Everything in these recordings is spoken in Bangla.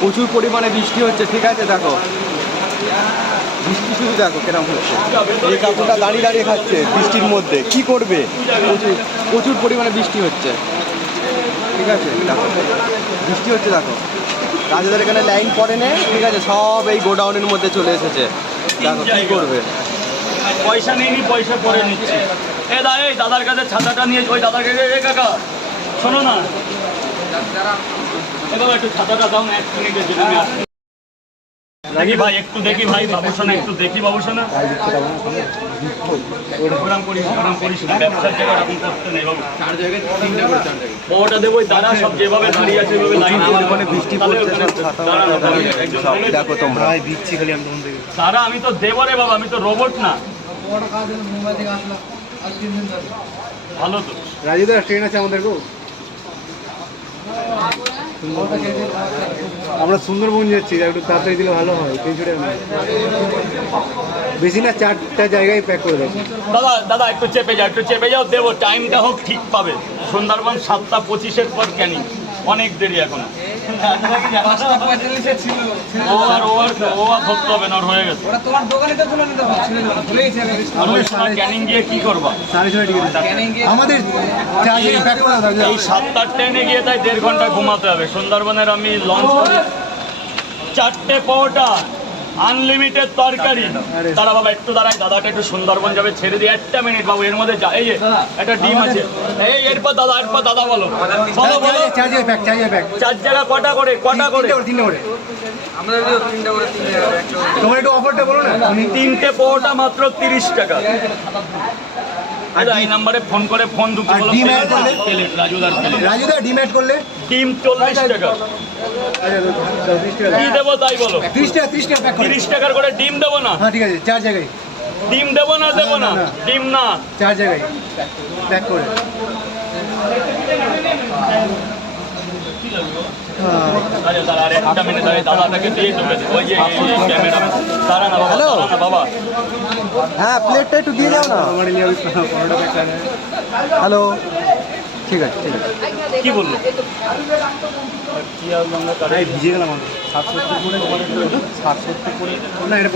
প্রচুর পরিমাণে বৃষ্টি হচ্ছে, ঠিক আছে। দেখো বৃষ্টি শুধু দেখো কেরম হচ্ছে। এই কাকুটা দাঁড়িয়ে দাঁড়িয়ে খাচ্ছে বৃষ্টির মধ্যে, কি করবে? প্রচুর পরিমাণে বৃষ্টি হচ্ছে, ঠিক আছে। দেখো বৃষ্টি হচ্ছে, দেখো রাজাদের এখানে লাইন পড়ে নে, ঠিক আছে, সব এই গোডাউনের মধ্যে চলে এসেছে। দেখো কি করবে। পয়সা নেই, পয়সা পরে নিচ্ছে। এই দাদার কাছে ছাতাটা নিয়ে ওই দাদাকে, কাকা শোনো না, এবার একটু ছাতাটা দাও না, 1 মিনিটের জন্য আমি আসছি। দেখি ভাই, একটু দেখি ভাই, বাবুসোনা একটু দেখি, বাবুসোনা ওরকম করিস না, ব্যবসার জায়গা এরকম করতে নেই বাবু। 4 জায়গায় 3টা করে 4 জায়গায় ওটা দেবো দাঁড়া, সব যেভাবে দাঁড়িয়ে আছে ওইভাবে লাইন পরিমাণে বৃষ্টি পড়ছে, সব ছাতা দেখো তোমরা দিচ্ছি খালি আমি তখন দেখি। দাঁড়া, আমি তো দেবো রে বাবা, আমি তো রোবট না। ভালো তো রাজুদা ট্রেন আছে আমাদের গো, আমরা সুন্দরবন যাচ্ছি, একটু তাড়াতাড়ি দিলে ভালো হয়। ট্রেন ছুটে বেশি না, 4টা জায়গায় প্যাক করে দেবো। দাদা একটু চেপে যাও, দেবো, টাইমটা হোক ঠিক পাবে। সুন্দরবন 7:25 পর ক্যানিং, অনেক দেরি এখন। ও আর ধরতে হবে না, ওর হয়ে গেছে। ক্যানিং গিয়ে কি করবা? আমাদের এই 7-8 ট্রেনে গিয়ে তাই 1.5 ঘন্টা ঘুমাতে হবে। সুন্দরবনের আমি লঞ্চ করি, 4টে পরোটা, আনলিমিটেড তরকারি। দাঁড়া বাবা, একটু দাঁড়াই, দাদাটা একটু সুন্দরবন যাবে, ছেড়ে দিয়ে 1 মিনিট বাবু, এর মধ্যে যা। এই যে একটা ডিম আছে, এরপর দাদা বলো 4 জায়গা কটা করে? 3টে করে। তোমার একটু অফারটা বলো না। 3টে পরোটা মাত্র 30 টাকা। এই নাম্বারে ফোন করে ফোন ঢুকে বলো রাজুদা ডিম অ্যাড করলে ডিম 40 টাকা। কি দেবো তাই বলো? 30 টাকার করে ডিম দেবো না? হ্যাঁ ঠিক আছে, 4 জায়গায় ডিম দেবো না? ডিম না, 4 জায়গায় প্যাক করে। হ্যাঁ প্লেটটা একটু দিয়ে যাও না। হ্যালো, ঠিক আছে ঠিক আছে। কি বললো? ভিজে গেলাম 770 করে না, এটা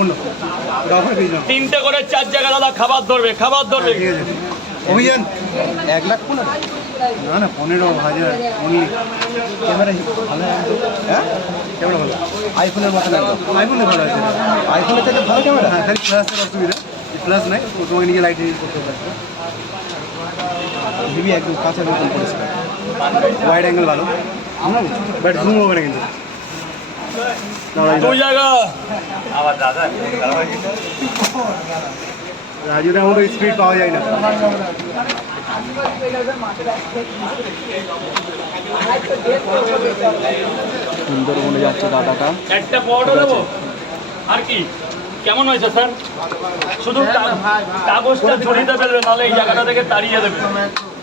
3টে করে 4 জায়গা দাদা খাবার ধরবে। ঠিক আছে। অভিযান 1 লাখ 15 না না 15,000 অনলি। ক্যামেরা ভালো, হ্যাঁ ক্যামেরা ভালো, আইফোনের মতো না। আইফোনে ভালো আছে, আইফোনের থেকে ভালো ক্যামেরা। হ্যাঁ খালি ফ্ল্যাশের অসুবিধা, ফ্ল্যাশ নাই, তোমাকে নিজে লাইট ইউজ করতে পারবে। হেভি একদম কাঁচের মতন পরিষ্কার, ওয়াইড অ্যাঙ্গেল ভালো, বাট জুম হবে না কিন্তু। আবার দাদা রাজুদের মতো স্পিড পাওয়া যায় না। সুন্দরবনে যাচ্ছে দাদাটা। একটা পরোটা দেবো আর কি? কেমন হয়েছে স্যার? শুধু কাগজটা ঝুড়িতে ফেলবে, নাহলে এই জায়গাটা থেকে তাড়িয়ে দেবে।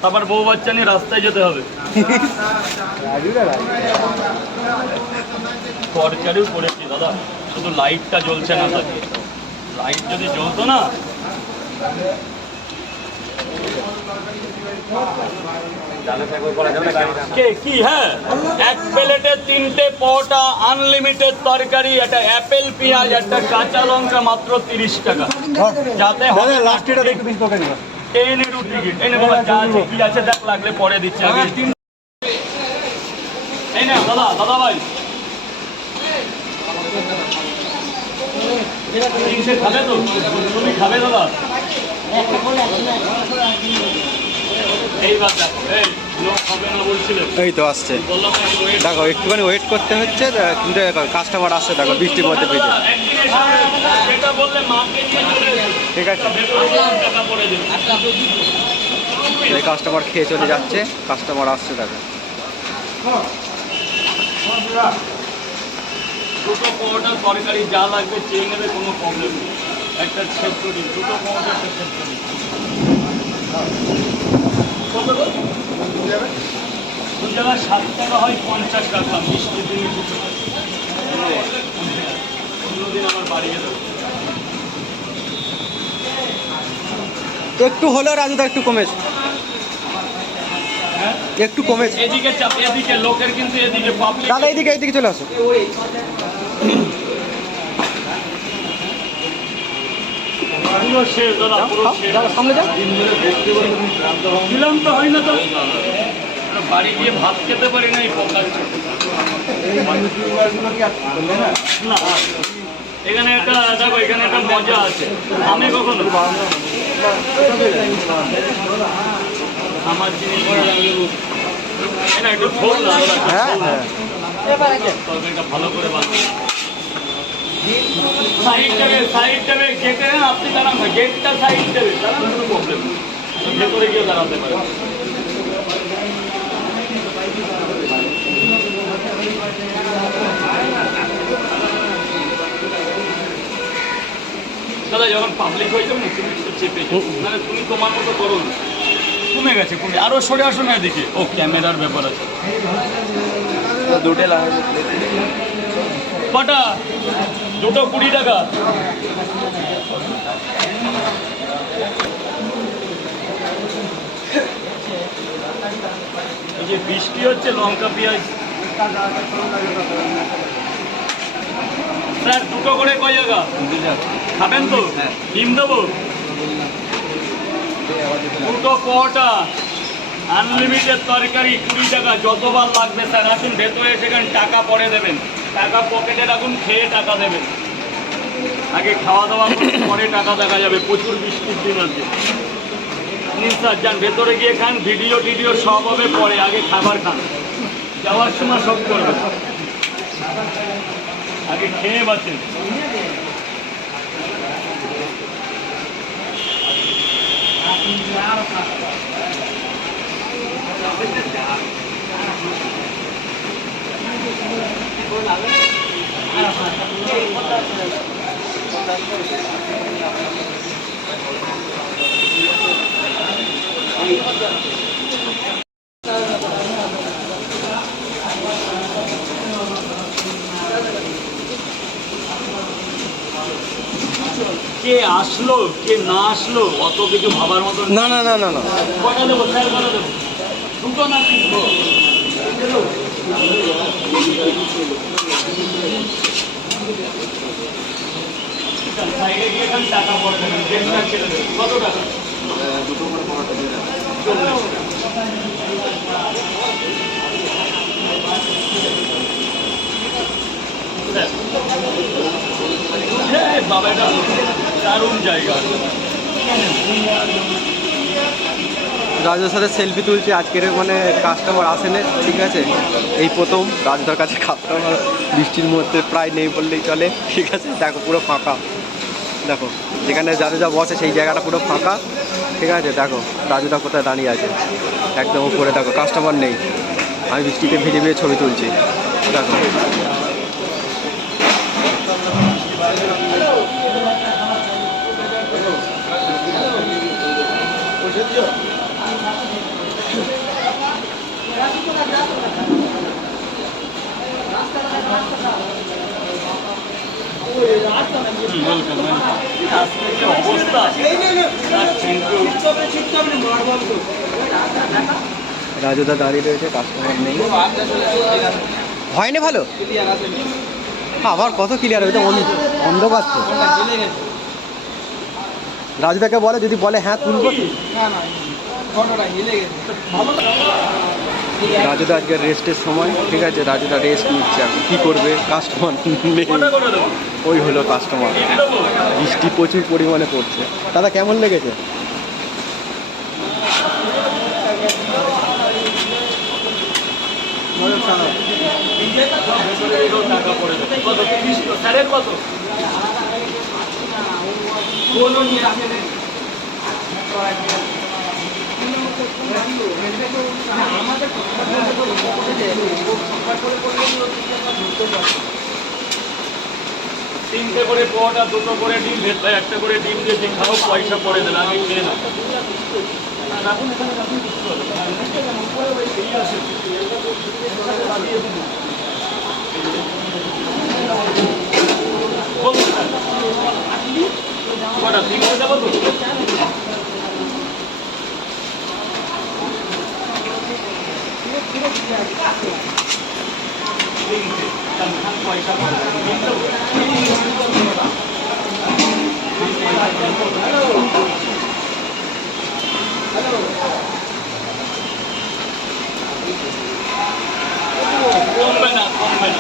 তারপর বউ বাচ্চা নিয়ে রাস্তায় যেতে হবে। তরকারিও করেছি দাদা, শুধু লাইটটা জ্বলছে না। স্যার লাইট যদি জ্বলতো না। কি? হ্যাঁ, 1 প্লেটে 3টে পরোটা, আনলিমিটেড তরকারি, একটা অ্যাপেল পেঁয়াজ, একটা কাঁচা লঙ্কা, মাত্র 30 টাকা। যাতে ট্রেনের টিকিট এনে বাবা, যা আছে কি আছে দেখ, লাগলে পরে দিচ্ছে। এই না দাদা ভাই, খাবে তো? তুমি খাবে দাদা? এই তো আসছে, দেখো একটুখানি ওয়েট করতে হচ্ছে, কিন্তু কাস্টমার আসছে, দেখো বৃষ্টির মধ্যে ভিজে। ঠিক আছে, এই কাস্টমার খেয়ে চলে যাচ্ছে, কাস্টমার আসছে, দেখো। দুটো পরোটা তরকারি যা লাগবে চেয়ে নেবে, কোনো প্রবলেম নেই। একটা ছেত্রটি, দুটো পরোটা, একটা ছেত্রটি। দু জায়গায় 7 টাকা হয়, 50 টাকা মিষ্টির দিন। অন্যদিন আমার বাড়ি যেতে একটু হলেও রাজুদা একটু কমেছে। হ্যাঁ। একটু কমেছে। এদিকে চাপ, এদিকে লোকের কিন্তু এদিকে পাবলিক। দাদা এইদিকে এইদিকে চলে আসো। পুরো শেষ দাদা, পুরো শেষ। দাদা সামনে যাও। দিলাম তো হয় না তো, বাড়ি গিয়ে ভাত খেতে পারি না এই পোকার চোটে। না এখানে একটা দেখো, এখানে একটা মজা আছে। আমি কখনো আমার জিনিস এটা একটু ঝোল না, হ্যাঁ হ্যাঁ তরকারিটা ভালো করে বানাবো। সাইড দেবে গেটে, আপনি দাঁড়ান না, গেটটা সাইড দেবে, দাঁড়ান, কোনো প্রবলেম নেই, ভেতরে গিয়ে দাঁড়াতে পারে। দাদা যখন পাবলিক হয়ে যাবে না, তুমি একটু চেপে যাও, মানে তুমি তোমার মতো করো না। কমে গেছে, কমে আরো সরে আসো না এদিকে। ও ক্যামেরার ব্যাপার আছে। দুটো কটা? 220 টাকা। এই যে বৃষ্টি হচ্ছে, লঙ্কা পেঁয়াজ স্যার 2 করে কয় জায়গা খাবেন তো? ডিম দেবো 2 পরোটা, আনলিমিটেড তরকারি 20 টাকা, যতবার লাগবে স্যার আসুন ভেতরে, সেখানে টাকা পরে দেবেন, টাকা পকেটে রাখুন, খেয়ে টাকা দেবেন। আগে খাওয়া দাওয়া করে পরে টাকা দেখা যাবে, প্রচুর বৃষ্টির দিন আছে। নিন স্যার যান, ভেতরে গিয়ে খান, ভিডিও টিডিও সব হবে পরে, আগে খাবার খান, যাওয়ার সময় সব করবেন, আগে খেয়ে বাঁচেন। কে আসলো কে না আসলো অত কিছু ভাবার মতো না না না না না কটা দেবো স্যার, কটা দেবো? 2 না 3? সাইডে গিয়ে খান, টাকা পড়ে দেবেন, ড্রেসটা ছেড়ে দেবেন। কত টাকা? 2 করে পরোটা দিয়ে দাও। বাবা এটা দারুণ জায়গা। রাজুর সাথে সেলফি তুলছি, আজকের মানে কাস্টমার আসেনি, ঠিক আছে, এই প্রথম রাজুদার কাছে কাস্টমার, বৃষ্টির মধ্যে প্রায় নেই বললেই চলে, ঠিক আছে। দেখো পুরো ফাঁকা, দেখো যেখানে রাজুদা বসে সেই জায়গাটা পুরো ফাঁকা, ঠিক আছে। দেখো রাজুদা কোথায় দাঁড়িয়ে আছে, একদম উপরে, দেখো কাস্টমার নেই, আমি বৃষ্টিতে ভিজে ভিজে ছবি তুলছি, দেখো। অবস্থা রাজুদা দাঁড়িয়ে রয়েছে, কাস্টমার নেই, হয়নি ভালো, আবার কত ক্লিয়ার হবে তো, অন্ধকার তো। রাজুদাকে বলে, যদি বলে হ্যাঁ তুলবো, রাজুদা আজকে রেস্টের সময়, ঠিক আছে, রাজুদা রেস্ট নিচ্ছে, এখন কী করবে, কাস্টমার নেই, ওই হলো কাস্টমার, বৃষ্টি প্রচুর পরিমাণে পড়ছে। দাদা কেমন লেগেছে? টাকা পড়ে দেবে। কত? 30 তো স্যারের কত? তিনটে করে পরোটা, 2 করে ডিম, ভেতরে 1টা করে ডিম দিয়ে যে খাও, পয়সা পড়ে দেবে, আগে খেয়ে নাও। রাখুন এখানে, রাখুন, কিছু হবে না। এই আসে। বলুন স্যার। কটা? 3টে দেবো তো? পয়সা কমবে না, কমবে না।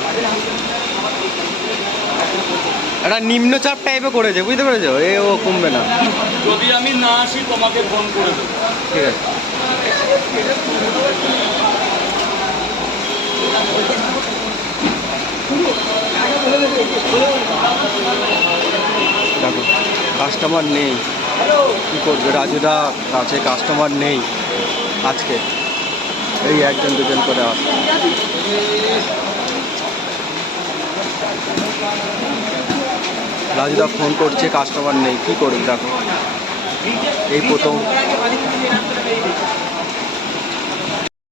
একটা নিম্নচাপ টাইপে করেছে, বুঝতে পেরেছো? ও কমবে না। যদি আমি না আসি তোমাকে ফোন করে দেবো। ঠিক আছে। দেখো কাস্টমার নেই, কী করবে? রাজুদা আছে, কাস্টমার নেই আজকে, এই একজন দুজন করে আসে। রাজুদা ফোন করছে, কাস্টমার নেই, কী করবে? দেখো এই প্রথম